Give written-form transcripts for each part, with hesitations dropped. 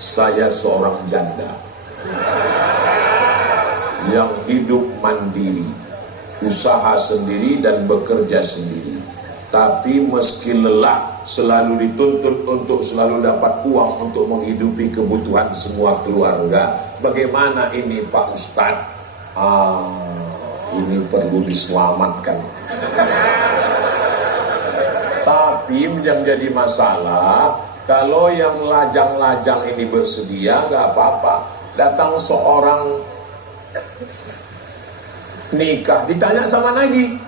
Saya seorang janda yang hidup mandiri, usaha sendiri dan bekerja sendiri. Tapi meski lelah, selalu dituntut untuk selalu dapat uang untuk menghidupi kebutuhan semua keluarga. Bagaimana ini Pak Ustadz? Ini perlu diselamatkan. Tapi yang jadi masalah, kalau yang lajang-lajang ini bersedia, nggak apa-apa. Datang seorang nikah, ditanya sama Nabi.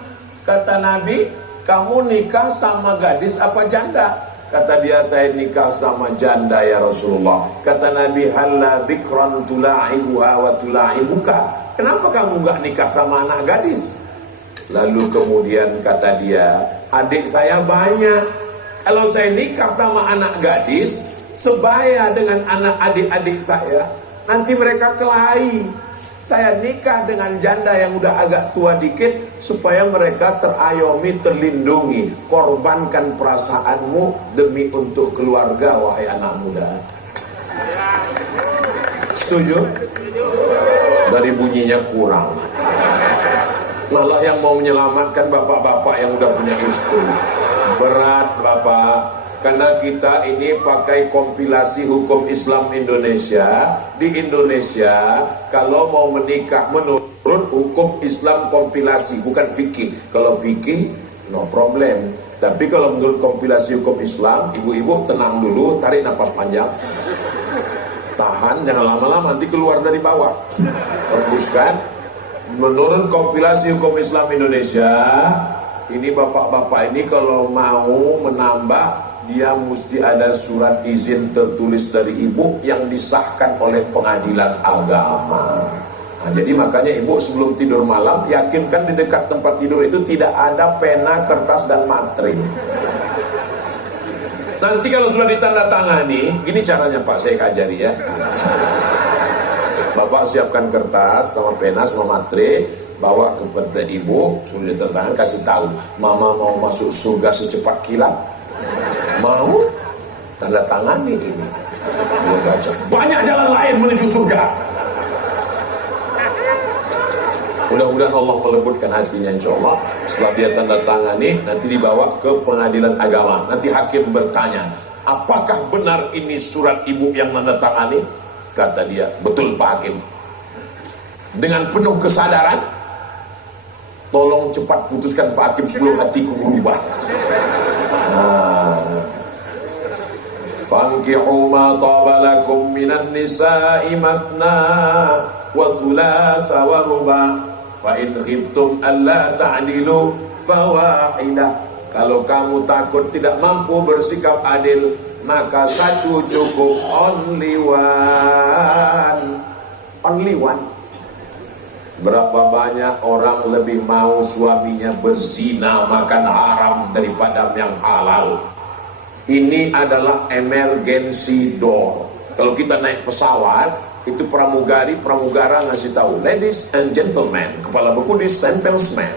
Kata Nabi, kamu nikah sama gadis apa janda? Kata dia, saya nikah sama janda ya Rasulullah. Kata Nabi, halla bikran tula'ibuha wa tula'ibuka. Kenapa kamu nggak nikah sama anak gadis? Lalu kemudian kata dia, adik saya banyak. Kalau saya nikah sama anak gadis, sebaya dengan anak adik-adik saya, nanti mereka kelahi. Saya nikah dengan janda yang udah agak tua dikit, supaya mereka terayomi, terlindungi. Korbankan perasaanmu demi untuk keluarga, wahai anak muda. Setuju? Dari bunyinya kurang. Malah yang mau menyelamatkan bapak-bapak yang udah punya istri. Berat Bapak, karena kita ini pakai kompilasi hukum Islam Indonesia. Di Indonesia kalau mau menikah menurut hukum Islam kompilasi, bukan fikih. Kalau fikih no problem, tapi kalau menurut kompilasi hukum Islam, ibu-ibu tenang dulu, tarik nafas panjang, tahan, jangan lama-lama, nanti keluar dari bawah, hembuskan. Menurut kompilasi hukum Islam Indonesia, ini bapak-bapak ini kalau mau menambah, dia mesti ada surat izin tertulis dari ibu yang disahkan oleh pengadilan agama. Nah, jadi makanya ibu sebelum tidur malam, yakinkan di dekat tempat tidur itu tidak ada pena, kertas, dan materi. Nanti kalau sudah ditandatangani, gini caranya Pak, saya ajari ya. Bapak siapkan kertas sama pena sama materi, bawa kepada ibu, sudah ditandatangan, kasih tahu, mama mau masuk surga secepat kilat. Mau? Tanda tangani ini. Dia baca, banyak jalan lain menuju surga. Mudah-mudahan Allah melembutkan hatinya, insya Allah. Setelah dia tanda tangani, nanti dibawa ke pengadilan agama. Nanti hakim bertanya, apakah benar ini surat ibu yang menandatangani? Kata dia, betul Pak Hakim. Dengan penuh kesadaran, tolong cepat putuskan Pak Hakim sebelum hatiku berubah. Fankihu ma taba lakum minan nisa'i masna wa thulatha wa ruba fa in khiftum alla ta'dilu fawahidah. Kalau kamu takut tidak mampu bersikap adil, maka satu cukup, only one. Only one. Berapa banyak orang lebih mau suaminya berzina, makan haram daripada yang halal. Ini adalah emergency door. Kalau kita naik pesawat, itu pramugara ngasih tahu, ladies and gentlemen, kepala bekudis dan salesman,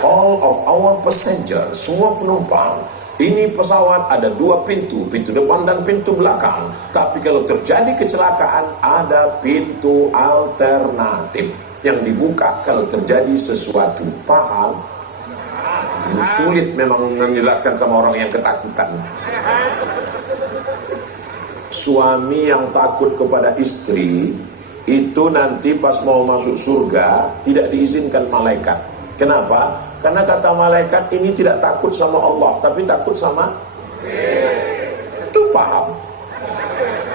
all of our passengers, semua penumpang, ini pesawat ada dua pintu, pintu depan dan pintu belakang. Tapi kalau terjadi kecelakaan, ada pintu alternatif yang dibuka kalau terjadi sesuatu. Paham? Sulit memang menjelaskan sama orang yang ketakutan. Suami yang takut kepada istri, itu nanti pas mau masuk surga, tidak diizinkan malaikat. Kenapa? Karena kata malaikat ini tidak takut sama Allah, tapi takut sama itu. Paham?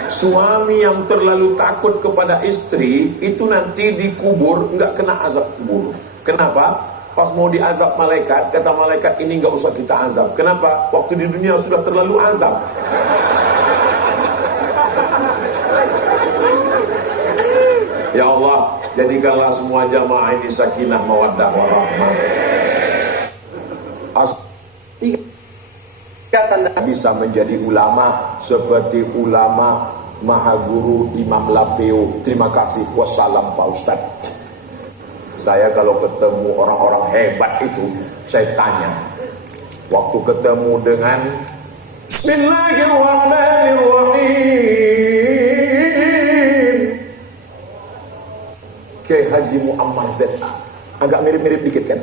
Suami yang terlalu takut kepada istri itu nanti dikubur nggak kena azab kubur. Kenapa? Pas mau diazab malaikat, kata malaikat ini nggak usah kita azab. Kenapa? Waktu di dunia sudah terlalu azab. Ya Allah, jadikanlah semua jamaah ini sakinah, mawaddah, warahmah. Bisa menjadi ulama seperti ulama Mahaguru Imam Lapeo. Terima kasih. Wassalam Pak Ustadz. Saya kalau ketemu orang-orang hebat itu, saya tanya. Waktu ketemu dengan Bismillahirrahmanirrahim, Haji Muammar ZA. Agak mirip-mirip dikit kan?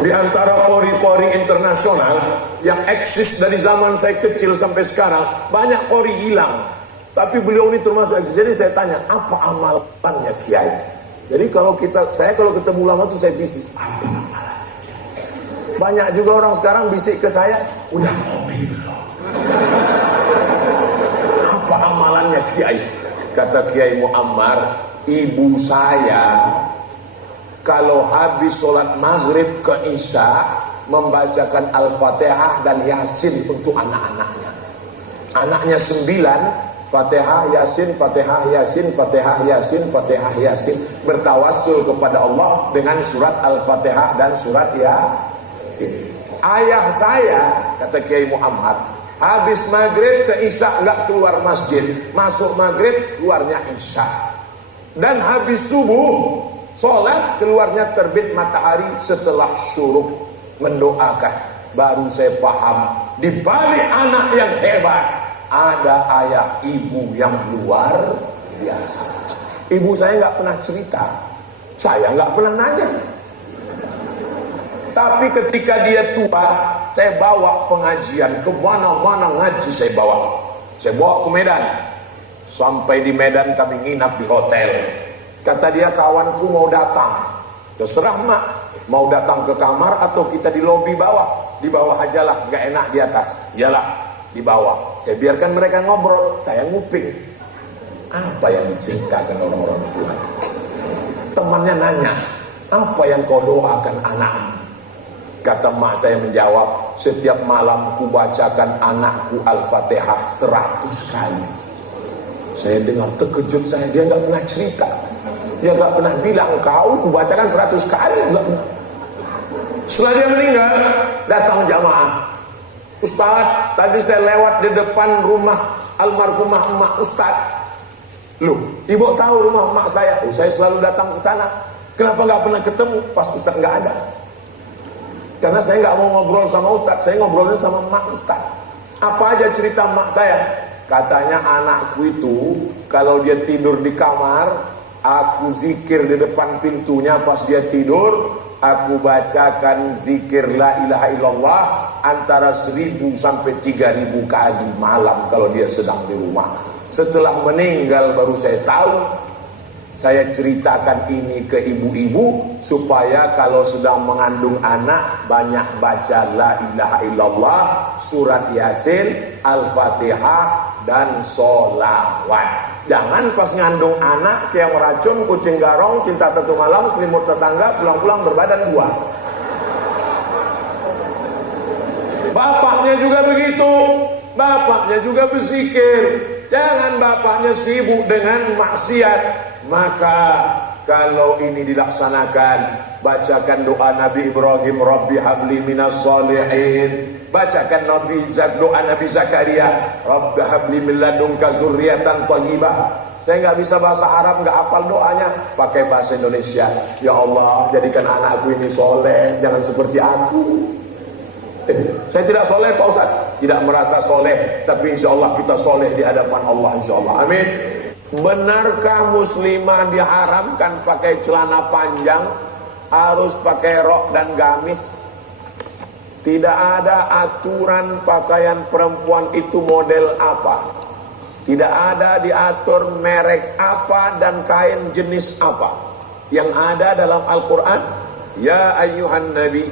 Di antara kori-kori internasional yang eksis dari zaman saya kecil sampai sekarang, banyak kori hilang. Tapi beliau ini termasuk eksis. Jadi saya tanya, apa amalannya Kiai? Jadi saya kalau ketemu ulama itu saya bisik, apa amalannya Kiai? Banyak juga orang sekarang bisik ke saya, udah ngopi belum? Apa amalannya Kiai? Kata Kiai Muammar, ibu saya kalau habis sholat maghrib ke isya membacakan Al-Fatihah dan Yasin untuk anak-anaknya. Anaknya 9, Fatihah Yasin, Fatihah Yasin, Fatihah Yasin, Fatihah Yasin, bertawassul kepada Allah dengan surat Al-Fatihah dan surat Yasin. Ayah saya, kata Kiai Muhammad, habis maghrib ke isya nggak keluar masjid, masuk maghrib keluarnya isya, dan habis subuh sholat keluarnya terbit matahari setelah syuruk, mendoakan. Baru saya paham, di balik anak yang hebat ada ayah ibu yang luar biasa. Ibu saya nggak pernah cerita, saya nggak pernah nanya. Tapi ketika dia tua, saya bawa pengajian kemana-mana, ngaji saya bawa ke Medan. Sampai di Medan kami nginap di hotel. Kata dia, kawanku mau datang, terserah mak, mau datang ke kamar atau kita di lobi bawah. Di bawah aja lah, gak enak di atas. Iyalah, di bawah. Saya biarkan mereka ngobrol, saya nguping. Apa yang diceritakan orang-orang tua itu? Temannya nanya, apa yang kau doakan anakmu? Kata mak saya menjawab, setiap malam ku bacakan anakku Al-Fatihah 100 kali. Saya dengar terkejut saya, dia gak pernah cerita. Dia gak pernah bilang, kau kubacakan 100 kali, gak pernah. Setelah dia meninggal, datang jamaah. Ustaz, tadi saya lewat di depan rumah almarhumah emak Ustaz. Loh, ibu tahu rumah emak saya? Oh, saya selalu datang ke sana. Kenapa gak pernah ketemu? Pas Ustaz gak ada. Karena saya gak mau ngobrol sama Ustaz, saya ngobrolnya sama emak Ustaz. Apa aja cerita emak saya? Katanya anakku itu kalau dia tidur di kamar, aku zikir di depan pintunya pas dia tidur, aku bacakan zikir la ilaha illallah antara 1000 sampai 3000 kali malam kalau dia sedang di rumah. Setelah meninggal baru saya tahu. Saya ceritakan ini ke ibu-ibu supaya kalau sedang mengandung anak banyak baca la ilaha illallah, surat Yasin, Al-Fatihah dan sholawat. Jangan pas ngandung anak kayak meracun, kucing garong, cinta satu malam, selimut tetangga, pulang-pulang berbadan 2. Bapaknya juga begitu, bapaknya juga berzikir. Jangan bapaknya sibuk dengan maksiat. Maka kalau ini dilaksanakan, bacakan doa Nabi Ibrahim, Rabbi habli minas sholihin. Bacakan doa Nabi Zakaria, Rabbi habli min ladunka zurriyatan thayyibah. Saya nggak bisa bahasa Arab, nggak hafal doanya, pakai bahasa Indonesia. Ya Allah, jadikan anakku ini soleh, jangan seperti aku. Saya tidak soleh Pak Ustaz, tidak merasa soleh, tapi insya Allah kita soleh di hadapan Allah, insya Allah. Amin. Benarkah muslimah diharamkan pakai celana panjang, harus pakai rok dan gamis? Tidak ada aturan pakaian perempuan itu model apa. Tidak ada diatur merek apa dan kain jenis apa. Yang ada dalam Al-Quran, ya ayyuhan nabi,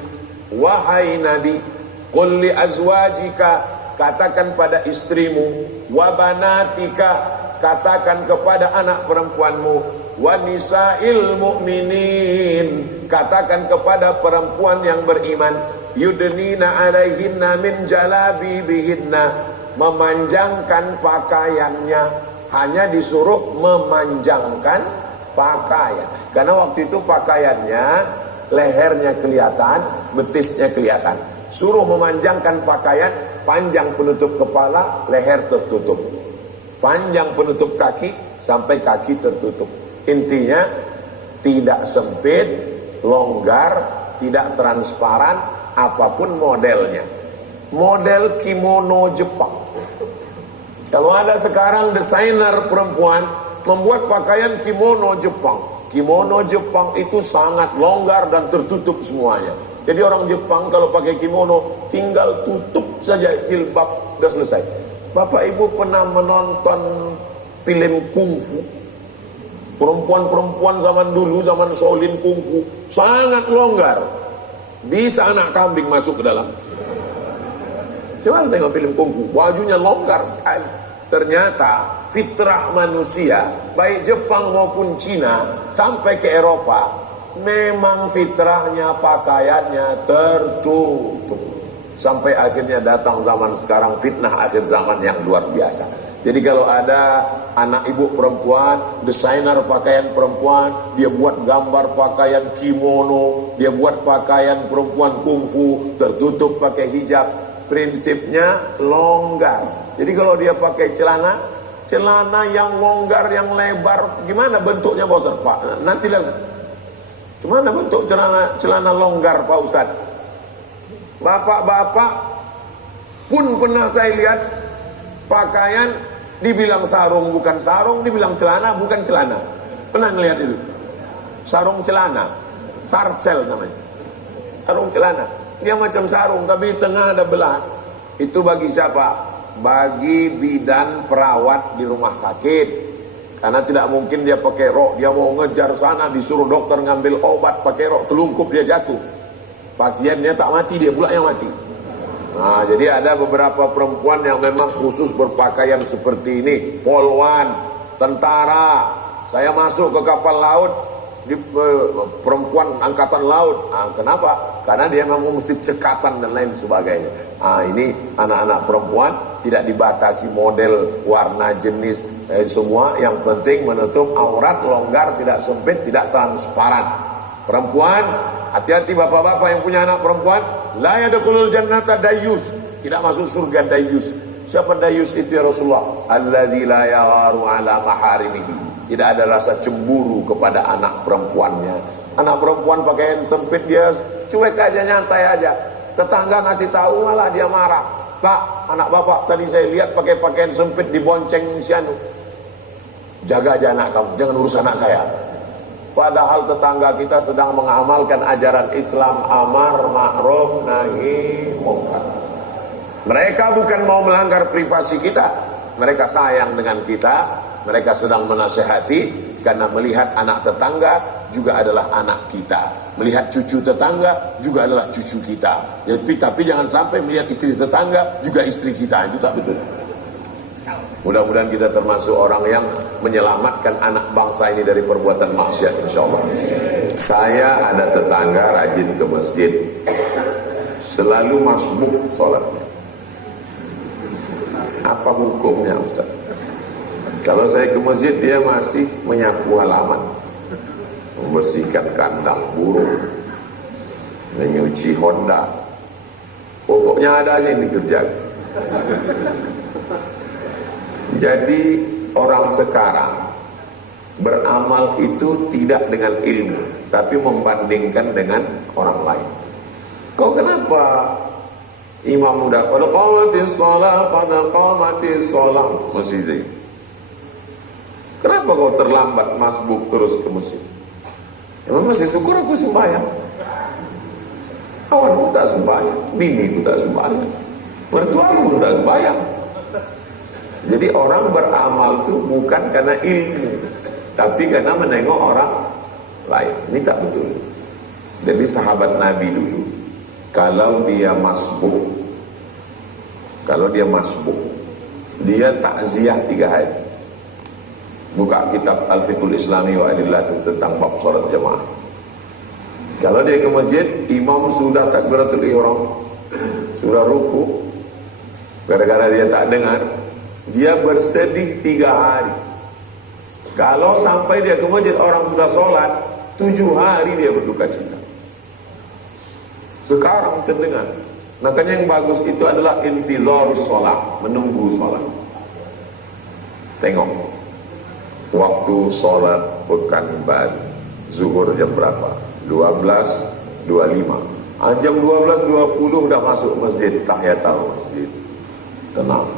wahai nabi, qul li azwajika, katakan pada istrimu, wa banatika, katakan kepada anak perempuanmu, wa nisa'il mu'minin, katakan kepada perempuan yang beriman, yudnina alaihinna min jalabibihinna, memanjangkan pakaiannya. Hanya disuruh memanjangkan pakaian, karena waktu itu pakaiannya lehernya kelihatan, betisnya kelihatan. Suruh memanjangkan pakaian, panjang penutup kepala, leher tertutup. Panjang penutup kaki sampai kaki tertutup. Intinya tidak sempit, longgar, tidak transparan, apapun modelnya. Model kimono Jepang. Kalau ada sekarang desainer perempuan membuat pakaian kimono Jepang. Kimono Jepang itu sangat longgar dan tertutup semuanya. Jadi orang Jepang kalau pakai kimono tinggal tutup saja jilbab, sudah selesai. Bapak Ibu pernah menonton film kungfu? Perempuan-perempuan zaman dulu, zaman Shaolin kungfu, sangat longgar. Bisa anak kambing masuk ke dalam. Coba tengok film kungfu, bajunya longgar sekali. Ternyata fitrah manusia, baik Jepang maupun Cina sampai ke Eropa, memang fitrahnya pakaiannya tertutup. Sampai akhirnya datang zaman sekarang, fitnah akhir zaman yang luar biasa. Jadi kalau ada anak ibu perempuan, desainer pakaian perempuan, dia buat gambar pakaian kimono, dia buat pakaian perempuan kungfu, tertutup pakai hijab, prinsipnya longgar. Jadi kalau dia pakai celana yang longgar, yang lebar, gimana bentuknya Pak Ustaz? Pak, nanti lihat. Gimana bentuk celana longgar Pak Ustaz? Bapak-bapak pun pernah saya lihat pakaian dibilang sarung bukan sarung, dibilang celana bukan celana. Pernah ngelihat itu? Sarung celana, sarcel namanya. Sarung celana, dia macam sarung tapi di tengah ada belah. Itu bagi siapa? Bagi bidan perawat di rumah sakit. Karena tidak mungkin dia pakai rok, dia mau ngejar sana, disuruh dokter ngambil obat pakai rok, telungkup dia jatuh. Pasiennya tak mati, dia pula yang mati. Nah, jadi ada beberapa perempuan yang memang khusus berpakaian seperti ini. Polwan, tentara. Saya masuk ke kapal laut, di perempuan angkatan laut. Nah, kenapa? Karena dia memang mesti cekatan dan lain sebagainya. Nah, ini anak-anak perempuan tidak dibatasi model, warna, jenis, semua. Yang penting menutup aurat, longgar, tidak sempit, tidak transparan. Perempuan, hati-hati bapak-bapak yang punya anak perempuan, la yadkhulul jannata dayyus, tidak masuk surga dayyus. Siapa dayyus itu ya Rasulullah? Alladzi la yagharu ala maharimihi, tidak ada rasa cemburu kepada anak perempuannya. Anak perempuan pakaian sempit dia cuek aja, nyantai aja. Tetangga ngasih tahu malah dia marah. Pak, anak bapak tadi saya lihat pakai pakaian sempit dibonceng si anu. Jaga aja anak kamu, jangan urus anak saya. Padahal tetangga kita sedang mengamalkan ajaran Islam, amar ma'ruf nahi munkar. Mereka bukan mau melanggar privasi kita, mereka sayang dengan kita, mereka sedang menasehati karena melihat anak tetangga juga adalah anak kita, melihat cucu tetangga juga adalah cucu kita. Tapi jangan sampai melihat istri tetangga juga istri kita, itu tak betul. Mudah-mudahan kita termasuk orang yang menyelamatkan anak bangsa ini dari perbuatan maksiat, insyaallah. Saya ada tetangga rajin ke masjid, selalu masbuk sholatnya. Apa hukumnya Ustaz? Kalau saya ke masjid dia masih menyapu halaman, membersihkan kandang burung, menyuci Honda, pokoknya ada aja yang dikerjakan. Jadi orang sekarang beramal itu tidak dengan ilmu, tapi membandingkan dengan orang lain. Kau kenapa imam muda pada qamatis shalah masjid? Kenapa kau terlambat masbuk terus ke masjid? Emang masih syukur aku sembahyang. Kawanku tak sembahyang, biniku tak sembahyang, mertuaku pun tak sembahyang. Jadi orang beramal itu bukan karena ilmu, tapi karena menengok orang lain. Ini tak betul. Jadi sahabat Nabi dulu, kalau dia masbuk, dia takziah 3 hari. Buka kitab Al-Fiqhul Islami wa Adillatuh tentang bab salat jamaah. Kalau dia ke masjid, imam sudah takbiratul ihram, sudah ruku, gara-gara dia tak dengar, dia bersedih 3 hari. Kalau sampai dia ke masjid orang sudah sholat, 7 hari dia berduka cita. Sekarang terdengar. Makanya yang bagus itu adalah intizar sholat, menunggu sholat. Tengok waktu sholat Pekanbaru, zuhur jam berapa? 12.25. Jam 12.20 udah masuk masjid, tahiyatul masjid. Tenang,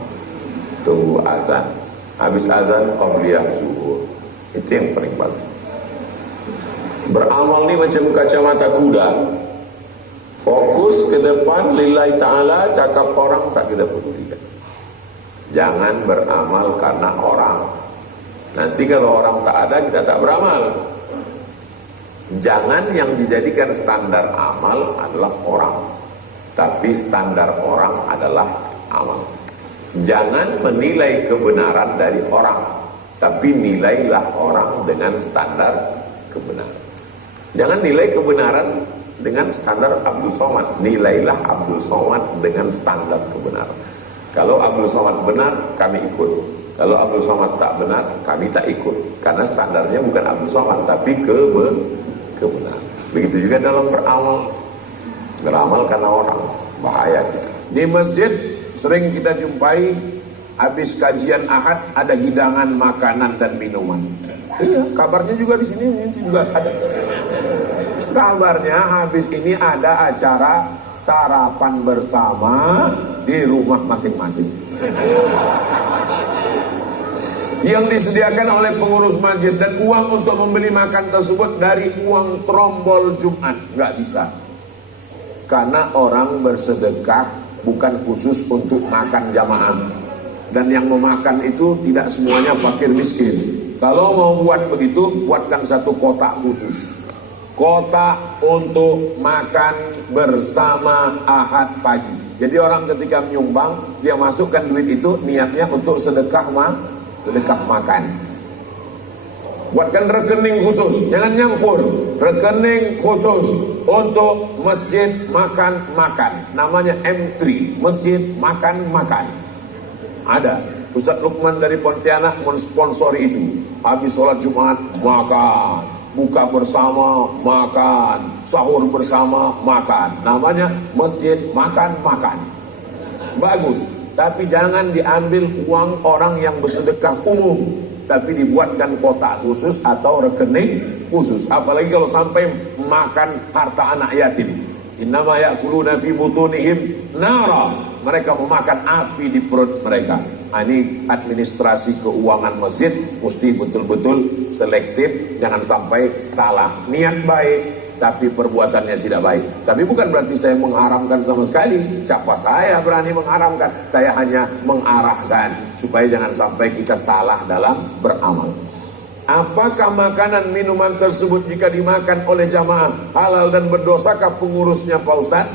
tunggu azan. Habis azan qabliyah zuhur. Itu yang paling bagus. Beramal ini macam kacamata kuda, fokus ke depan lillahi ta'ala, cakap orang tak kita pedulikan. Jangan beramal karena orang. Nanti kalau orang tak ada, kita tak beramal. Jangan yang dijadikan standar amal adalah orang, tapi standar orang adalah amal. Jangan menilai kebenaran dari orang, tapi nilailah orang dengan standar kebenaran. Jangan nilai kebenaran dengan standar Abdul Somad, nilailah Abdul Somad dengan standar kebenaran. Kalau Abdul Somad benar, kami ikut. Kalau Abdul Somad tak benar, kami tak ikut. Karena standarnya bukan Abdul Somad, tapi kebenaran. Begitu juga dalam beramal. Beramal karena orang, bahaya kita. Di masjid sering kita jumpai habis kajian Ahad ada hidangan makanan dan minuman. Iya, kabarnya juga di sini juga ada. Kabarnya habis ini ada acara sarapan bersama di rumah masing-masing. Yang disediakan oleh pengurus masjid, dan uang untuk membeli makan tersebut dari uang trombol Jumat. Nggak bisa. Karena orang bersedekah bukan khusus untuk makan jamaah. Dan yang memakan itu tidak semuanya fakir miskin. Kalau mau buat begitu, buatkan satu kotak khusus. Kotak untuk makan bersama Ahad pagi. Jadi orang ketika menyumbang, dia masukkan duit itu, niatnya untuk sedekah makan. Buatkan rekening khusus, jangan nyampur. Rekening khusus untuk masjid makan-makan. Namanya M3, masjid makan-makan. Ada. Ustaz Lukman dari Pontianak mensponsori itu. Habis sholat Jumat, makan. Buka bersama, makan. Sahur bersama, makan. Namanya masjid makan-makan. Bagus. Tapi jangan diambil uang orang yang bersedekah umum, tapi dibuatkan kotak khusus atau rekening khusus. Apalagi kalau sampai makan harta anak yatim. Innama ya'kuluna fi butunihim nara. Mereka memakan api di perut mereka. Ini administrasi keuangan masjid mesti betul-betul selektif, jangan sampai salah. Niat baik tapi perbuatannya tidak baik. Tapi bukan berarti saya mengharamkan sama sekali. Siapa saya berani mengharamkan? Saya hanya mengarahkan supaya jangan sampai kita salah dalam beramal. Apakah makanan minuman tersebut jika dimakan oleh jamaah halal dan berdosakah pengurusnya Pak Ustaz?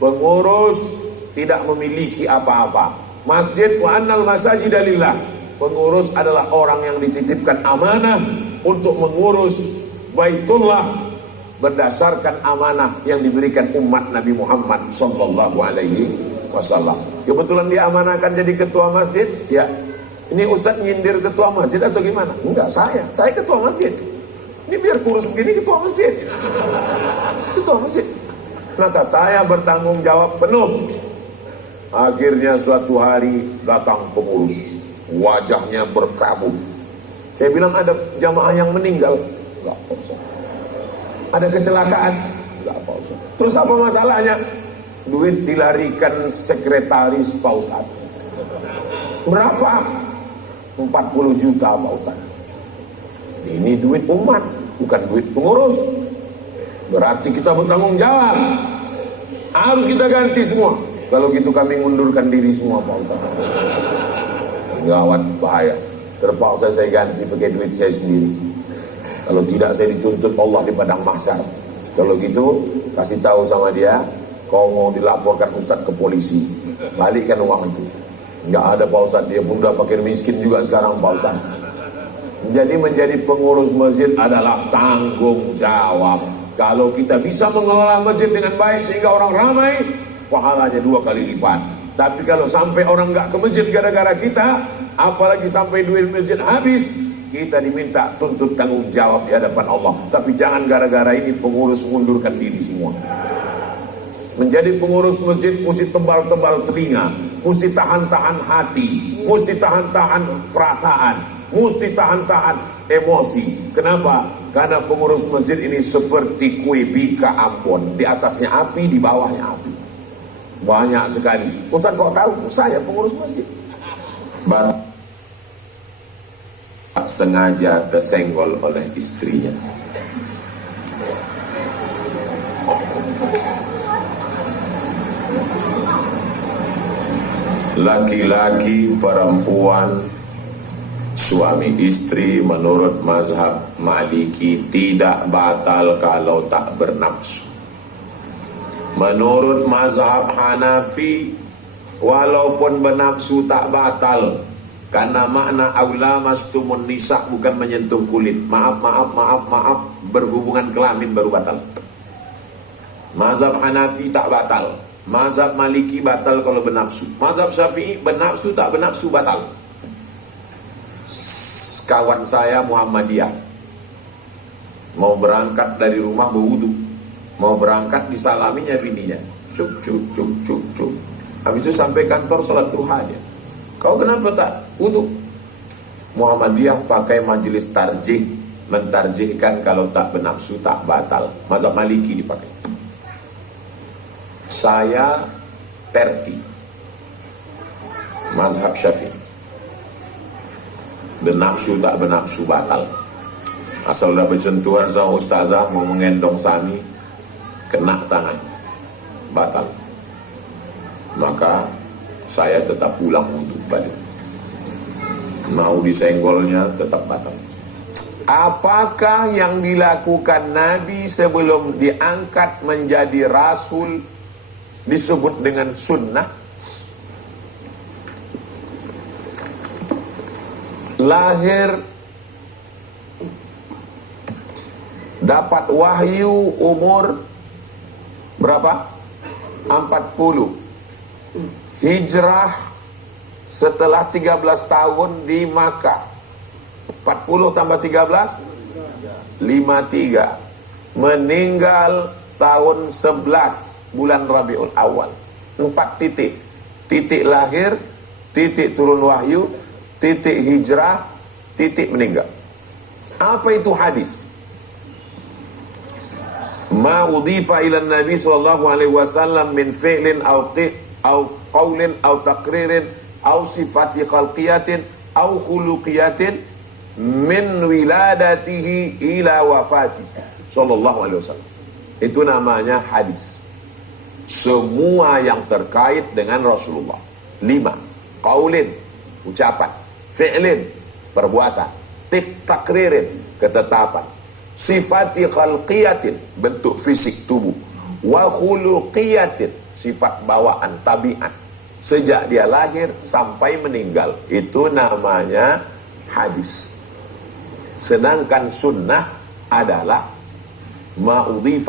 Pengurus tidak memiliki apa-apa. Masjid wa annal masajida lillah. Pengurus adalah orang yang dititipkan amanah untuk mengurus Baitullah berdasarkan amanah yang diberikan umat Nabi Muhammad sallallahu alaihi wasallam. Kebetulan diamanahkan jadi ketua masjid, ya. Ini Ustadz nyindir ketua masjid atau gimana? Enggak, saya ketua masjid. Ini biar kurus begini ketua masjid. Ketua masjid. Maka saya bertanggung jawab penuh. Akhirnya suatu hari datang pengurus, wajahnya berkabut. Saya bilang ada jamaah yang meninggal. Enggak, Pak Ustaz. Ada kecelakaan? Enggak, Pak Ustaz. Terus apa masalahnya? Duit dilarikan sekretaris Pak Ustaz. Berapa? 40 juta Pak Ustaz. Ini duit umat, bukan duit pengurus. Berarti kita bertanggung jawab. Harus kita ganti semua. Kalau gitu kami mundurkan diri semua Pak Ustaz. Gawat, bahaya. Terpaksa saya ganti pakai duit saya sendiri. Kalau tidak saya dituntut Allah di padang mahsyar. Kalau gitu kasih tahu sama dia, kau mau dilaporkan Ustaz ke polisi, balikkan uang itu. Enggak ada Pak Ustaz, dia pun udah fakir miskin juga sekarang Pak Ustaz. Jadi menjadi pengurus masjid adalah tanggung jawab. Kalau kita bisa mengelola masjid dengan baik sehingga orang ramai, pahalanya 2 kali lipat. Tapi kalau sampai orang nggak ke masjid gara-gara kita, apalagi sampai duit masjid habis, kita diminta tuntut tanggung jawab di hadapan Allah. Tapi jangan gara-gara ini pengurus mundurkan diri semua. Menjadi pengurus masjid mesti tebal-tebal telinga, mesti tahan-tahan hati, mesti tahan-tahan perasaan, mesti tahan-tahan emosi. Kenapa? Karena pengurus masjid ini seperti kue bika Ambon, di atasnya api, di bawahnya api. Banyak sekali. Ustaz kok tahu? Saya pengurus masjid. sengaja tersenggol oleh istrinya. Laki-laki, perempuan, suami istri menurut mazhab Maliki tidak batal kalau tak bernafsu. Menurut mazhab Hanafi, walaupun bernafsu tak batal, karena makna aula mastumun nisa bukan menyentuh kulit. Maaf, berhubungan kelamin baru batal. Mazhab Hanafi tak batal. Mazhab Maliki batal kalau bernafsu. Mazhab Syafi'i bernafsu tak bernafsu batal. Kawan saya Muhammadiyah mau berangkat dari rumah berwudu, mau berangkat disalaminya bininya, cuk. Habis itu sampai kantor sholat duha dia. Kau kenapa tak wudu? Muhammadiyah pakai majelis tarjih, mentarjihkan kalau tak bernafsu tak batal. Mazhab Maliki dipakai. Saya terti mazhab Syafi'i, bernafsu tak bernafsu batal. Asal udah bersentuhan sama ustazah mau mengendong Sani, kena tangan, batal. Maka saya tetap ulang wudu balik. Mau disenggolnya tetap batal. Apakah yang dilakukan Nabi sebelum diangkat menjadi Rasul disebut dengan sunnah? Lahir, dapat wahyu umur berapa? 40. Hijrah setelah 13 tahun di Makkah. 40 tambah 13? 53. Meninggal tahun 11 bulan Rabiul Awal. 4 titik. Titik lahir, titik turun wahyu, titik hijrah, titik meninggal. Apa itu hadis? Ma udhifa ila Nabi sallallahu alaihi wasallam min fi'lin aw qaulin aw taqririn aw sifati khalqiyatin aw khuluqiyatin min wiladatihi ila wafatihi sallallahu alaihi wasallam. Itu namanya hadis. Semua yang terkait dengan Rasulullah. 5. Qaulin, ucapan. Fi'lin, perbuatan. Takririn, ketetapan. Sifati khalqiyatin, bentuk fisik tubuh. Wa khuluqiyatin, sifat bawaan, tabiat. Sejak dia lahir sampai meninggal. Itu namanya hadis. Sedangkan sunnah adalah ma'udhifa